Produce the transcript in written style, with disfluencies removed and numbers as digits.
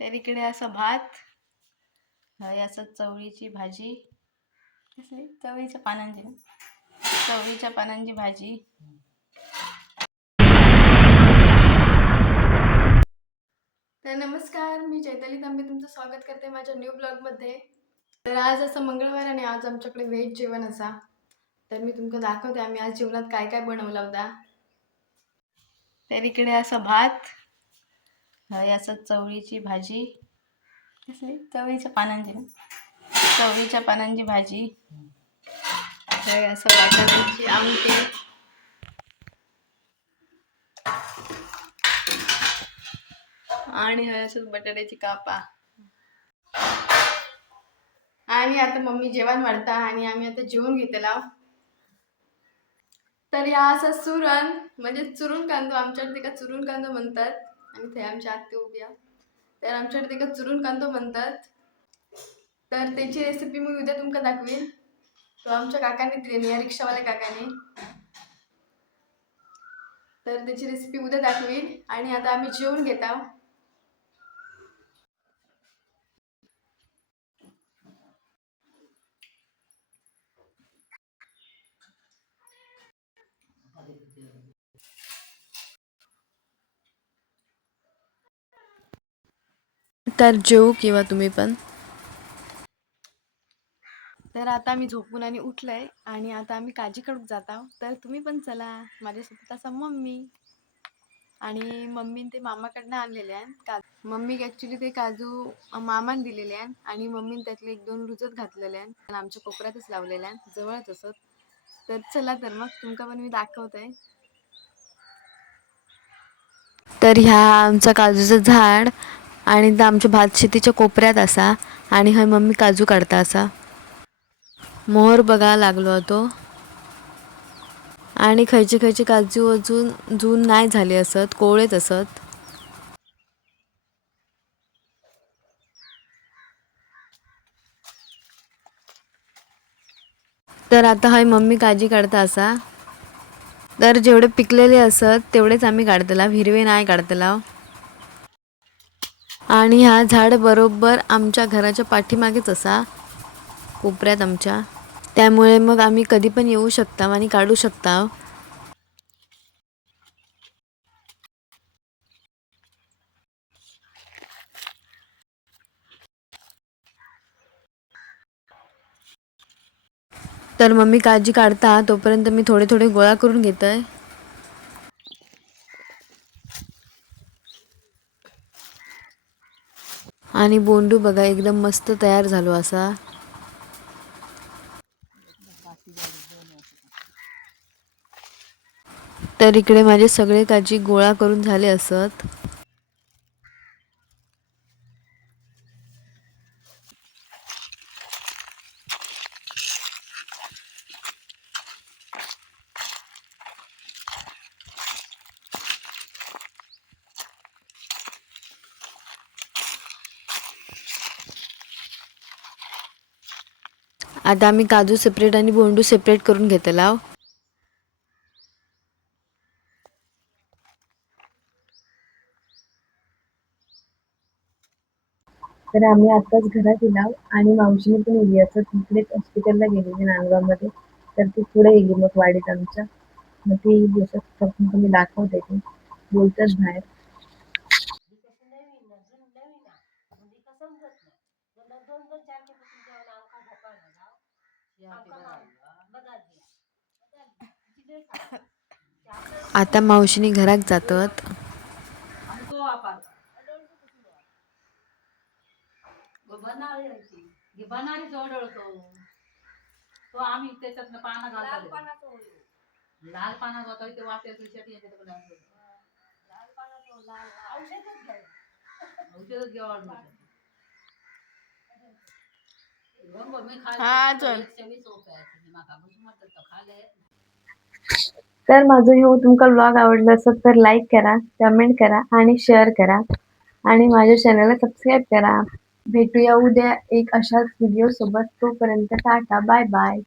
तर इकडे असं भात, असं चवळीची भाजी, कसली चवळीच्या पानांची ना, चवळीच्या पानांची भाजी. तर नमस्कार, मी चैताली तांबे तुमचं स्वागत करते माझ्या न्यू ब्लॉगमध्ये. तर आज असं मंगळवार आणि आज आमच्याकडे व्हेज जेवण असा. तर मी तुमका दाखवते आम्ही आज जेवणात काय काय बनवला होता. तर इकडे असं भात, असं चवळीची भाजी, कसली चवळीच्या पानांची ना, चवळीच्या पानांची भाजी. असं बटाट्याची आमटी आणि असं बटाट्याची कापा. आणि आता मम्मी जेवण वाढता आणि आम्ही आता जेवून घेतला. तर या असं सुरण म्हणजे चुरून कांदो, आमच्याकडे तिका चुरून कांदो म्हणतात आणि ते आमच्या आत्ते उभी आहे. तर आमच्याकडे तिका चुरून कांदो म्हणतात. तर त्याची रेसिपी मी उद्या तुमका दाखवीन. तो आमच्या काकाने दिलेली आहे, रिक्षावाल्या काकाने. तर त्याची रेसिपी उद्या दाखवीन आणि आता आम्ही जेवून घेत आहोत. तर जेवू किंवा तुम्ही पण. तर आता आम्ही झोपून आणि उठलोय आणि आता आम्ही काजीकडून जात आहोत. तर तुम्ही पण चला माझ्यासोबत. असा मम्मी आणि मम्मीने ते मामाकडनं आणलेले आहेत. मम्मी ॲक्च्युली ते काजू मामाने दिलेले आहेत आणि मम्मीने त्यातले 1-2 रुजत घातलेले आहेत. आमच्या कोपऱ्यातच लावलेले आहेत, जवळच असत. तर चला तर मग तुमका पण मी दाखवते. तर ह्या आमचं काजूचं झाड आणि आमच्या भात शेतीच्या कोपऱ्यात असा आणि हय मम्मी काजू काढता असा. मोहर बघा लागलो होतो आणि खयचे खयचे काजू अजून जून नाही झाले असत, कोवळेच असत. तर आता हय मम्मी काजी काढता असा. तर जेवढे पिकलेले असत तेवढेच आम्ही काढतला, हिरवे नाही काढतला. आणि हा झाड बरोबर आमच्या घराच्या पाठीमागेच असा, कोपऱ्यात आमच्या. त्यामुळे मग आम्ही कधी पण येऊ शकता आणि काढू शकता. तर मम्मी काळजी काढता तोपर्यंत मी थोडे थोडे गोळा करून घेतोय. आणि बोंडू बघा एकदम मस्त तयार झालो असा. तर इकडे माझे सगळे काजी गोळा करून झाले असत. आता आम्ही काजू सेपरेट आणि बोंडू सेपरेट करून घेतला. तर आम्ही आत्ताच घरात येलो आणि मावशीने पण गेली असं तिकडे हॉस्पिटलला गेलेली नांदगावमध्ये. तर ती पुढे गेली मग वाडीत आमच्या. मग ती दिवसात तुम्ही दाखवते ती बोलतच बाहेर. आता मावशीनी घरात जातात. बनारी जोडतो तो आम्ही त्याच्यात पानं घालतो. लाल पानात होता ते वाट्यात येते लाल पानात लाल औषधच घ्यावा. हा चल. तर माझं हे तुमका व्लॉग आवडला असेल तर लाईक करा, कमेंट करा आणि शेअर करा आणि माझ्या चॅनलला सबस्क्राईब करा. भेटूया उद्या एक अशाच व्हिडिओ सोबत. तोपर्यंत टाटा, बाय बाय.